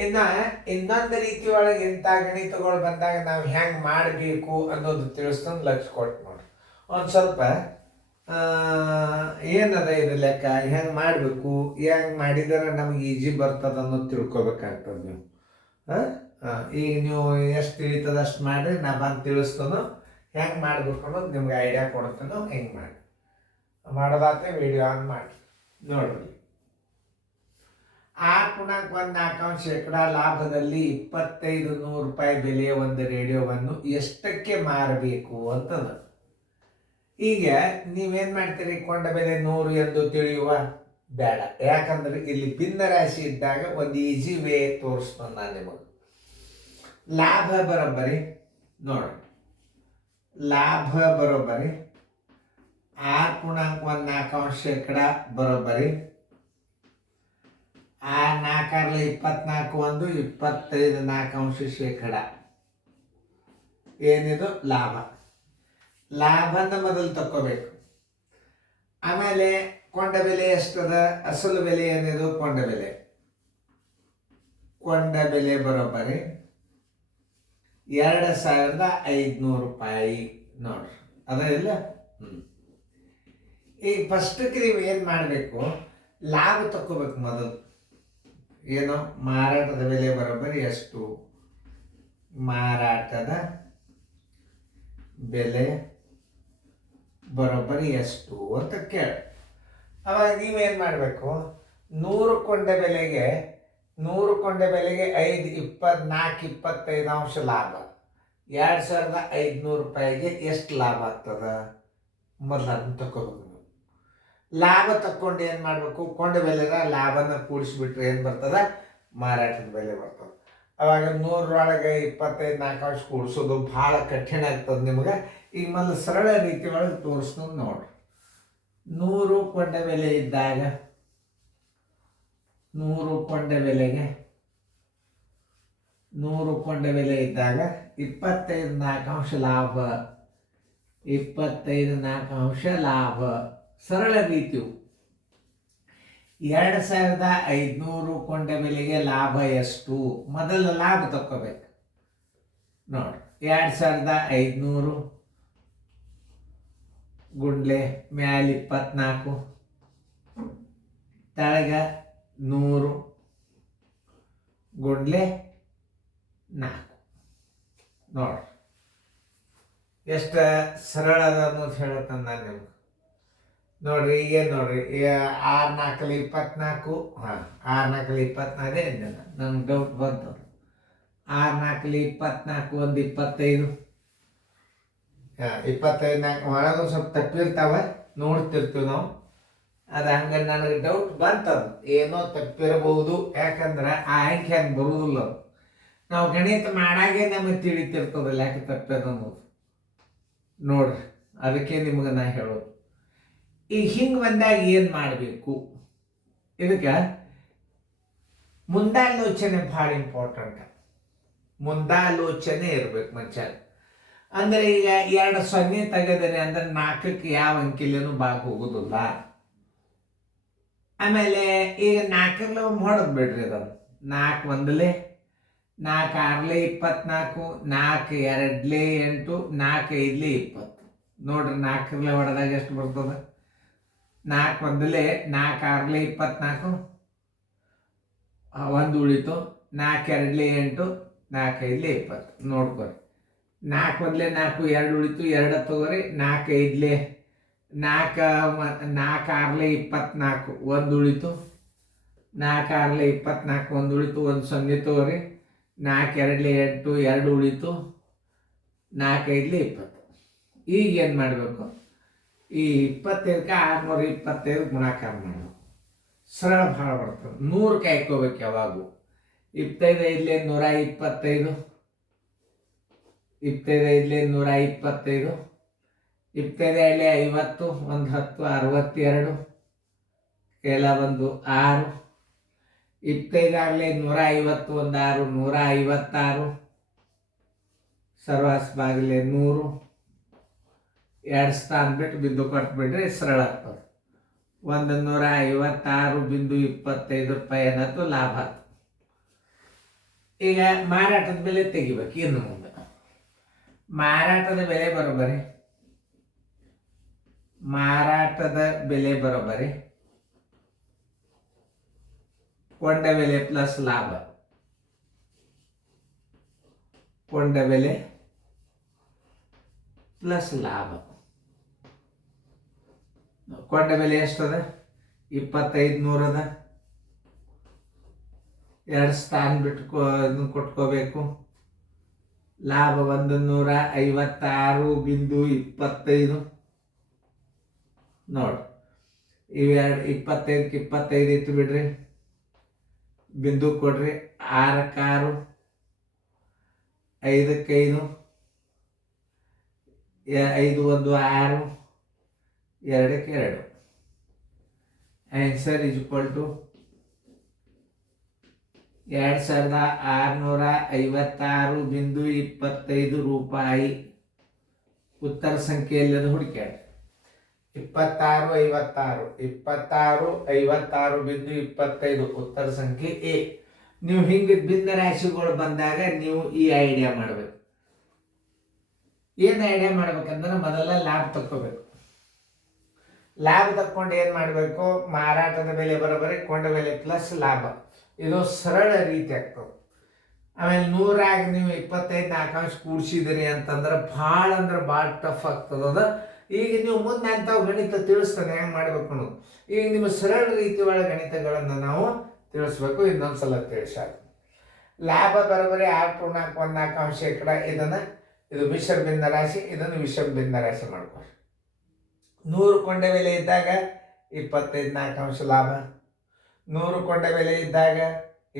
ಇನ್ನು ಇನ್ನೊಂದು ರೀತಿ ಒಳಗೆ ಇಂಥ ಗಣಿತಗಳು ಬಂದಾಗ ನಾವು ಹೆಂಗೆ ಮಾಡಬೇಕು ಅನ್ನೋದು ತಿಳಿಸ್ತಂದು ಲಕ್ಷ ಕೊಟ್ಟು ನೋಡ್ರಿ. ಒಂದು ಸ್ವಲ್ಪ ಏನದ ಇದು ಲೆಕ್ಕ ಹೆಂಗೆ ಮಾಡಬೇಕು, ಹೆಂಗೆ ಮಾಡಿದರೆ ನಮ್ಗೆ ಈಜಿ ಬರ್ತದೆ ಅನ್ನೋದು ತಿಳ್ಕೊಬೇಕಾಗ್ತದೆ ನೀವು. ಈಗ ನೀವು ಎಷ್ಟು ತಿಳಿತದ ಅಷ್ಟು ಮಾಡಿರಿ, ನಾ ಬಂದು ತಿಳಿಸ್ತಾನೋ ಹೆಂಗೆ ಮಾಡ್ಬೇಕು ಅನ್ನೋದು ನಿಮ್ಗೆ ಐಡಿಯಾ ಕೊಡ್ತಾನೋ ಹೆಂಗೆ ಮಾಡೋದಾದ್ರೆ ವಿಡಿಯೋ ಆನ್ ಮಾಡಿ ನೋಡ್ರಿ. ಆ ಪುಣಕ್ಕೆ ಒಂದು 4% ಲಾಭದಲ್ಲಿ 2500 ರೂಪಾಯಿ ಬೆಲೆಯ ಒಂದು ರೇಡಿಯೋವನ್ನು ಎಷ್ಟಕ್ಕೆ ಮಾರಬೇಕು ಅಂತಂದು. ಈಗ ನೀವೇನು ಮಾಡ್ತೀರಿ, ಕೊಂಡ ಬೆಲೆ 100 ಎಂದು ತಿಳಿಯುವ ಬೇಡ. ಯಾಕಂದ್ರೆ ಇಲ್ಲಿ ಭಿನ್ನ ರಾಶಿ ಇದ್ದಾಗ ಒಂದು ಈಜಿ ವೇ ತೋರಿಸ್ತಾನೆ ನಾನು ನಿಮಗೆ. ಲಾಭ ಬರೋಬ್ಬರಿ ನೋಡಿ, ಲಾಭ ಬರೋಬ್ಬರಿ 6.14% ಬರೋಬ್ಬರಿ 4/24 ಒಂದು 25/4% ಏನಿದು ಲಾಭ. ಲಾಭನ ಮೊದಲು ತಕ್ಕೋಬೇಕು. ಆಮೇಲೆ ಕೊಂಡ ಬೆಲೆ ಎಷ್ಟದ, ಅಸಲು ಬೆಲೆ ಏನಿದು ಕೊಂಡ ಬೆಲೆ. ಕೊಂಡ ಬೆಲೆ ಬರೋಬ್ಬರಿ 2500 ರೂಪಾಯಿ ನೋಡ್ರಿ, ಅದ ಇಲ್ಲ. ಈಗ ಫಸ್ಟಕ್ಕೆ ನೀವು ಏನು ಮಾಡಬೇಕು, ಲಾಭ ತಕ್ಕೋಬೇಕು ಮೊದಲು. ಏನು, ಮಾರಾಟದ ಬೆಲೆ ಬರೋಬ್ಬರಿ ಎಷ್ಟು, ಮಾರಾಟದ ಬೆಲೆ ಬರೋಬ್ಬರಿ ಎಷ್ಟು ಅಂತ ಕೇಳಿ. ಅವಾಗ ನೀವೇನು ಮಾಡಬೇಕು, 100 ಕೊಂಡ ಬೆಲೆಗೆ 5, 24, 25 ಲಾಭ. 2500 ರೂಪಾಯಿಗೆ ಎಷ್ಟು ಲಾಭ ಆಗ್ತದ, ಮೊದಲು ಅದನ್ನು ತಗೋಬೇಕು. ಲಾಭ ತಕ್ಕೊಂಡು ಏನು ಮಾಡಬೇಕು, ಕೊಂಡ ಬೆಲೆದ ಲಾಭನ ಕೂಡಿಸ್ಬಿಟ್ರೆ ಏನು ಬರ್ತದ, ಮಾರಾಟದ ಬೆಲೆ ಬರ್ತದೆ. ಅವಾಗ 100ರೊಳಗೆ 25/4 ಕೂಡಿಸೋದು ಭಾಳ ಕಠಿಣ ಆಗ್ತದೆ ನಿಮ್ಗೆ. ಈಗ ಮೊದಲು ಸರಳ ರೀತಿ ಒಳಗೆ ತೋರಿಸ್ಕೊಂಡು ನೋಡ್ರಿ. 100 ಕೊಂಡ ಬೆಲೆ ಇದ್ದಾಗ 100 ಕೊಂಡ ಬೆಲೆಗೆ 100 ಕೊಂಡ ಬೆಲೆ ಇದ್ದಾಗ 25/4 ಲಾಭ, 25/4 ಲಾಭ. ಸರಳ ರೀತಿಯು. 2500 ಕೊಂಡ ಬೆಲೆಗೆ ಲಾಭ ಎಷ್ಟು, ಮೊದಲ ಲಾಭ ತಕ್ಕೋಬೇಕು ನೋಡಿ. 2500 ಗುಂಡ್ಲೆ ಮ್ಯಾಲ 24 ತೆಳಗ 100 ಗುಂಡ್ಲೆ 4 ನೋಡ್ರಿ. ಎಷ್ಟು ಸರಳ ಅದ ಅನ್ನೋದು ಹೇಳತ್ತಂದ ನಾನು ನಿಮ್ಗೆ. ನೋಡ್ರಿ ಈಗೇನು ನೋಡ್ರಿ, 6×4 = 24. 6×4 = 24 ಅದೇ ನಂಗೆ ಡೌಟ್ ಬಂತು. 6×4 = 24 ಒಂದು 25. 25 ಒಳಗೆ ಸ್ವಲ್ಪ ತಪ್ಪಿರ್ತಾವ, ನೋಡ್ತಿರ್ತೀವಿ ನಾವು. ಅದು ಹಂಗೆ ನನಗೆ ಡೌಟ್ ಬಂತದು, ಏನೋ ತಪ್ಪಿರಬಹುದು. ಯಾಕಂದ್ರೆ ಆ ಅಂಕೆ ಹಂಗೆ ಬರುವುದಿಲ್ಲ. ನಾವು ಗಣಿತ ಮಾಡಾಗೆ ನಮಗೆ ತಿಳಿತಿರ್ತದಲ್ಲ ಯಾಕೆ ತಪ್ಪದ ಅನ್ನೋದು ನೋಡ್ರಿ. ಅದಕ್ಕೆ ನಿಮ್ಗೆ ನಾ ಹೇಳೋದು. ಈಗ ಹಿಂಗೆ ಬಂದಾಗ ಏನು ಮಾಡಬೇಕು, ಇದಕ್ಕೆ ಮುಂದಾಲೋಚನೆ ಭಾಳ ಇಂಪಾರ್ಟೆಂಟ್. ಮುಂದಾಲೋಚನೆ ಇರ್ಬೇಕು ಮನುಷ್ಯ. ಅಂದರೆ ಈಗ 2 0 ತೆಗೆದರೆ ಅಂದ್ರೆ 4ಕ್ಕೆ ಯಾವ ಅಂಕಿಲೇನು ಬಾಗಿ ಹೋಗೋದಿಲ್ಲ. ಆಮೇಲೆ ಈಗ 4ರಲ್ಲಿ ಹೊಡೆದು ಬಿಡ್ರಿ ಅದನ್ನು. 4 1 4 6 24, 4 2 8, 4 5 20 ನೋಡ್ರಿ. 4ರಲ್ಲಿ ಹೊಡೆದಾಗ ಎಷ್ಟು ಬರ್ತದೆ, 4 1 4 6 24 1 ಉಳಿತು, 4 2 8, 4 5 20 ನೋಡ್ಕೊರಿ. 4 1 4 2 ಉಳಿತು, 2 ತಗೋರಿ. 4 5 4 6 24 1 ಉಳಿತು, 4 6 24 1 ಉಳಿತು, 1 0 ತಗೋರಿ. 4 2 8 2 ಉಳಿತು, 4 5 20. ಈಗ ಏನು ಮಾಡಬೇಕು, ಈ 25ಕ್ಕೆ 625 ಗುಣಾಕಾರ ಮಾಡಬೇಕು. ಸರಳ ಭಾಳ ಬರ್ತದೆ. 100 ಕಾಯ್ಕೋಬೇಕು ಯಾವಾಗೂ. 25 5 125, 25 5 125, 25 2 50, 1 10 62, ಕೆಲ ಒಂದು 6, 25 150, 1 6 156, ಸರ್ವಾಸ್ ಬಾಗಿಲೆ 100. 2 ಸ್ಥಾನ ಬಿಟ್ಟು ಬಿಂದು ಕೊಟ್ಬಿಟ್ರೆ ಸರಳ ಆಗ್ತದೆ. 156.25 ರೂಪಾಯಿ ಏನಾಯ್ತು ಲಾಭ ಆಯ್ತು. ಈಗ ಮಾರಾಟದ ಬೆಲೆ ತೆಗಿಬೇಕು. ಇನ್ನು ಮುಂದೆ ಮಾರಾಟದ ಬೆಲೆ ಬರೋಬ್ಬರಿ, ಮಾರಾಟದ ಬೆಲೆ ಬರೋಬ್ಬರಿ ಕೊಂಡ ಬೆಲೆ ಪ್ಲಸ್ ಲಾಭ, ಕೊಂಡ ಬೆಲೆ ಪ್ಲಸ್ ಲಾಭ. ಕೊಂಡ ಬೆಲೆ ಎಷ್ಟದ? 2500 ಅದ. 2 ಸ್ಥಾನ ಬಿಟ್ಟು ಇದನ್ನು ಕೊಟ್ಕೋಬೇಕು. ಲಾಭ 156.25. ನೋಡಿ, ಇವೆರಡು 25ಕ್ಕೆ 25 ಇತ್ತು ಬಿಡ್ರಿ, ಬಿಂದು ಕೊಡ್ರಿ. 6ಕ್ಕೆ 6, 5ಕ್ಕೆ 5, 5 1 6, 2ಕ್ಕೆ 2. ಆನ್ಸರ್ ಇಸ್ ಈಕ್ವಲ್ ಟು 2656.25 ರೂಪಾಯಿ. ಉತ್ತರ ಸಂಖ್ಯೆಯಲ್ಲಿ ಅದು ಹುಡುಕ್ಯಾಡ 2656.25 ಉತ್ತರ ಸಂಖ್ಯೆ ಎ. ನೀವು ಹಿಂಗೆ ಭಿನ್ನ ರಾಶಿಗಳು ಬಂದಾಗ ನೀವು ಈ ಐಡಿಯಾ ಮಾಡಬೇಕು. ಏನು ಐಡಿಯಾ ಮಾಡ್ಬೇಕಂದ್ರೆ ಮೊದಲ ಲಾಭ ತಕ್ಕೋಬೇಕು. ಲಾಭ ತಕ್ಕೊಂಡು ಏನು ಮಾಡಬೇಕು? ಮಾರಾಟದ ಬೆಲೆ ಬರೋಬ್ಬರಿ ಕೊಂಡ ಬೆಲೆ ಪ್ಲಸ್ ಲಾಭ. ಇದು ಸರಳ ರೀತಿ ಆಗ್ತದೆ. ಆಮೇಲೆ 100ಆಗ ನೀವು 25 4 ಕೂಡಿಸಿದಿರಿ ಅಂತಂದ್ರೆ ಭಾಳ ಅಂದ್ರೆ ಭಾಳ ಟಫ್ ಆಗ್ತದ. ಈಗ ನೀವು ಮುಂದೆ ಅಂಥವು ಗಣಿತ ತಿಳಿಸ್ತಾನೆ ಹೆಂಗೆ ಮಾಡ್ಬೇಕು ಅನ್ನೋದು. ಈಗ ನಿಮ್ಮ ಸರಳ ರೀತಿ ಒಳಗೆ ಗಣಿತಗಳನ್ನು ನಾವು ತಿಳಿಸ್ಬೇಕು. ಇನ್ನೊಂದ್ಸಲ ತಿಳಿಸಾಕ ಲಾಭ ಬರೋಬ್ಬರಿ 6.14%. ಇದು ಮಿಶ್ರ ಭಿನ್ನ ರಾಶಿ, ಇದನ್ನು ವಿಷಮ ಭಿನ್ನ ರಾಶಿ ಮಾಡ್ಕೊಳ್ಳಿ. 100 ಕೊಂಡ ಬೆಲೆ ಇದ್ದಾಗ 25.4 ಲಾಭ, 100 ಕೊಂಡ ಬೆಲೆ ಇದ್ದಾಗ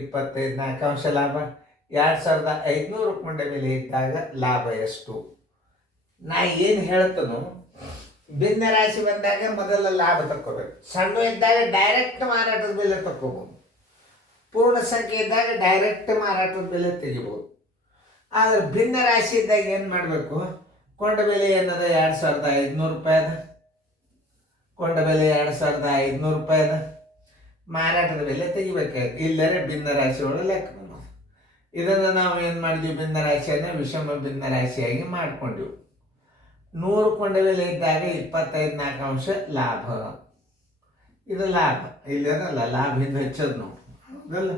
25.4 ಲಾಭ, 2500 ಕೊಂಡ ಬೆಲೆ ಇದ್ದಾಗ ಲಾಭ ಎಷ್ಟು? ನಾ ಏನು ಹೇಳ್ತನೋ, ಭಿನ್ನ ರಾಶಿ ಬಂದಾಗ ಮೊದಲ ಲಾಭ ತಕ್ಕೋಬೇಕು. ಸಣ್ಣ ಇದ್ದಾಗ ಡೈರೆಕ್ಟ್ ಮಾರಾಟದ ಬೆಲೆ ತಕ್ಕೋಬೋದು. ಪೂರ್ಣ ಸಂಖ್ಯೆ ಇದ್ದಾಗ ಡೈರೆಕ್ಟ್ ಮಾರಾಟದ ಬೆಲೆ ತೆಗಿಬೋದು. ಆದರೆ ಭಿನ್ನ ರಾಶಿ ಇದ್ದಾಗ ಏನು ಮಾಡಬೇಕು? ಕೊಂಡ ಬೆಲೆ ಏನದ? 2500 ರೂಪಾಯಿ ಅದ. ಕೊಂಡ ಬೆಲೆ 2500 ರೂಪಾಯಿ ಅದ. ಮಾರಾಟದ ಬೆಲೆ ತೆಗಿಬೇಕಾಯ್ತು. ಇಲ್ಲರೆ ಭಿನ್ನ ರಾಶಿ ಒಳಗೆ ಲೆಕ್ಕ ಬಂದ. ಇದನ್ನು ನಾವು ಏನು ಮಾಡಿದ್ವಿ? ಭಿನ್ನ ರಾಶಿಯನ್ನು ವಿಷಮ ಭಿನ್ನ ರಾಶಿಯಾಗಿ ಮಾಡ್ಕೊಂಡಿವಿ. 100 ಕೊಂಡ ಬೆಲೆ ಇದ್ದಾಗ 25.4 ಲಾಭ. ಇದು ಲಾಭ. ಇಲ್ಲದಲ್ಲ, ಲಾಭ ಹಿಂದೆ ಹೆಚ್ಚದು ನಾವು ಹೌದಲ್ಲ.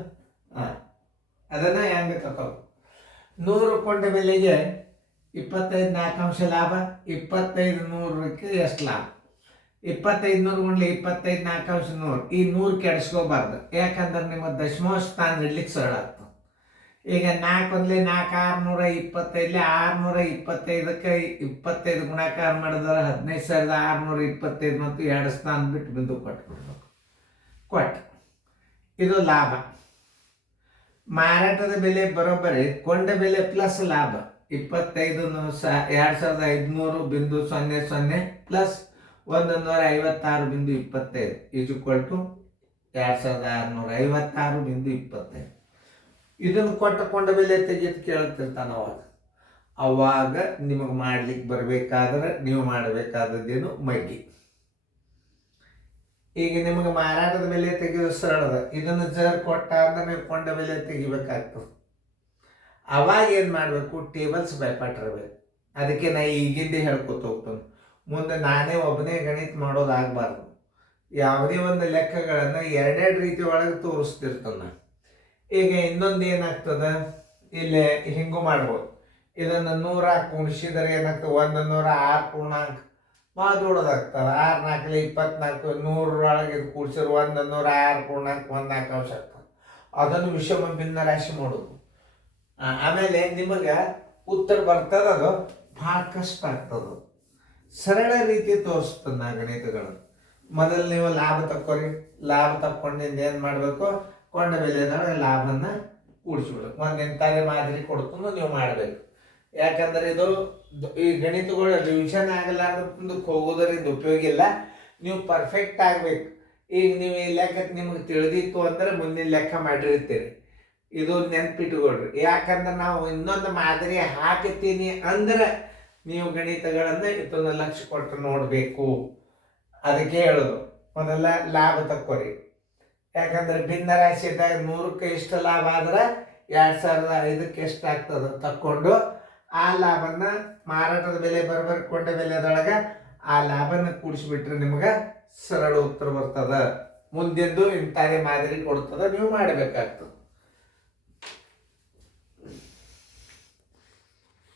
ಅದನ್ನು ಹೆಂಗೆ ತಗೋ? 100 ಕೊಂಡ ಬೆಲೆಗೆ 25.4 ಲಾಭ. 2500ಕ್ಕೆ ಎಷ್ಟು ಲಾಭ? 2500 ಗುಂಡ್ಲೆ 25.4 100. ಈ 100 ಕೆಡಿಸ್ಕೋಬಾರ್ದು, ಯಾಕಂದ್ರೆ ನಿಮ್ಮ ದಶಮಾಂಶ ಸ್ಥಾನ ಇಡ್ಲಿಕ್ಕೆ ಸರಳ ಆಗ್ತದೆ. ಈಗ 4 1 4 625 625ಕ್ಕೆ 25 ಗುಣಾಕಾರ ಮಾಡಿದ್ರೆ 15625 ಮತ್ತು 2 ಸ್ಥಾನ ಬಿಟ್ಟು ಬಿಂದು ಕೊಟ್ಬಿಡ್ಬೇಕು. ಕೊಟ್ಟು ಇದು ಲಾಭ. ಮಾರಾಟದ ಬೆಲೆ ಬರೋಬ್ಬರಿ ಕೊಂಡ ಬೆಲೆ ಪ್ಲಸ್ ಲಾಭ 25,2500.00 ಪ್ಲಸ್ 156.25 ಈಸ್ ಈಕ್ವಲ್ ಟು 2656.25. ಇದನ್ನು ಕೊಂಡ ಬೆಲೆ ತೆಗೆದು ಕೇಳ್ತಿರ್ತಾನೆ. ಅವಾಗ ನಿಮಗೆ ಮಾಡ್ಲಿಕ್ಕೆ ಬರಬೇಕಾದ್ರೆ ನೀವು ಮಾಡಬೇಕಾದದ್ದೇನು? ಮಗ್ಗಿ. ಈಗ ನಿಮಗೆ ಮಾರಾಟದ ಬೆಲೆ ತೆಗೆದು ಸರಳದ. ಇದನ್ನು ಜರ್ ಕೊಟ್ಟ ಅಂದ್ರೆ ನೀವು ಕೊಂಡ ಬೆಲೆ ತೆಗಿಬೇಕಾಗ್ತದೆ. ಅವಾಗ ಏನು ಮಾಡಬೇಕು? ಟೇಬಲ್ಸ್ ಬೈಪಾಟ್ ಇರಬೇಕು. ಅದಕ್ಕೆ ನಾ ಈಗಿಂದೇ ಹೇಳ್ಕೊತ ಹೋಗ್ತಾನೆ. ಮುಂದೆ ನಾನೇ ಒಬ್ಬನೇ ಗಣಿತ ಮಾಡೋದಾಗಬಾರ್ದು. ಯಾವುದೇ ಒಂದು ಲೆಕ್ಕಗಳನ್ನು ಎರಡೆರಡು ರೀತಿ ಒಳಗೆ ತೋರಿಸ್ತಿರ್ತಾನೆ. ಈಗ ಇನ್ನೊಂದು ಏನಾಗ್ತದೆ? ಇಲ್ಲಿ ಹಿಂಗೂ ಮಾಡ್ಬೋದು. ಇದನ್ನು 100 ಕುಣಿಸಿದರೆ ಏನಾಗ್ತದೆ? 106 ಪೂರ್ಣಾಂಕ ಭಾಳ ದೊಡ್ಡದಾಗ್ತದೆ. 6 4 24, 100 ಇದು ಕೂಡಿಸಿದ್ರೆ 106.14 ಆಗ್ತದೆ. ಅದನ್ನು ವಿಷಮ ಭಿನ್ನ ರಾಶಿ ಮಾಡೋದು. ಆಮೇಲೆ ನಿಮಗೆ ಉತ್ತರ ಬರ್ತದೆ. ಅದು ಭಾಳ ಕಷ್ಟ ಆಗ್ತದೆ. ಸರಳ ರೀತಿ ತೋರಿಸ್ತದೆ ನಾ ಗಣಿತಗಳನ್ನು. ಮೊದಲು ನೀವು ಲಾಭ ತಕ್ಕೋರಿ. ಲಾಭ ತಕ್ಕೊಂಡಿಂದ ಏನು ಮಾಡಬೇಕು? ಕೊಂಡ ಬೆಲೆದೊಳಗೆ ಲಾಭನ ಕೂಡಿಸ್ಬಿಡ್ಬೇಕು. ಒಂದು ಇಂಥದೇ ಮಾದರಿ ಕೊಡ್ಕೊಂಡು ನೀವು ಮಾಡಬೇಕು. ಯಾಕಂದ್ರೆ ಇದು ಈ ಗಣಿತಗಳು ರಿವಿಷನ್ ಆಗಲಾರ್ದ ಮುಂದಕ್ಕೆ ಹೋಗೋದರಿಂದ ಉಪಯೋಗ ಇಲ್ಲ. ನೀವು ಪರ್ಫೆಕ್ಟ್ ಆಗಬೇಕು. ಈಗ ನೀವು ಈ ಲೆಕ್ಕಕ್ಕೆ ನಿಮಗೆ ತಿಳಿದಿತ್ತು ಅಂದ್ರೆ ಮುಂದಿನ ಲೆಕ್ಕ ಮಾಡಿರ್ತೀರಿ. ಇದು ನೆನ್ಪಿಟ್ಟುಕೊಳ್ರಿ. ಯಾಕಂದ್ರೆ ನಾವು ಇನ್ನೊಂದು ಮಾದರಿ ಹಾಕುತ್ತೀನಿ ಅಂದ್ರೆ ನೀವು ಗಣಿತಗಳನ್ನು ಇದನ್ನು ಲಕ್ಷ್ಯ ಕೊಟ್ಟು ನೋಡಬೇಕು. ಅದಕ್ಕೆ ಹೇಳೋದು ಮೊದಲ ಲಾಭ ತಕ್ಕೋರಿ. ಯಾಕಂದ್ರೆ ಭಿನ್ನ ರಾಶಿ ಇದ್ದಾಗ 100ಕ್ಕೆ ಇಷ್ಟು ಲಾಭ ಆದ್ರೆ 2005ಕ್ಕೆ ಎಷ್ಟು ಆಗ್ತದ ತಕ್ಕೊಂಡು ಆ ಲಾಭನ ಮಾರಾಟದ ಬೆಲೆ ಕೊಂಡ ಬೆಲೆದೊಳಗೆ ಆ ಲಾಭನ ಕೂಡಿಸ್ಬಿಟ್ರೆ ನಿಮ್ಗೆ ಸರಳ ಉತ್ತರ ಬರ್ತದ. ಮುಂದೆಂದು ಇಂಥದೇ ಮಾದರಿ ಕೊಡ್ತದ, ನೀವು ಮಾಡಬೇಕಾಗ್ತದೆ.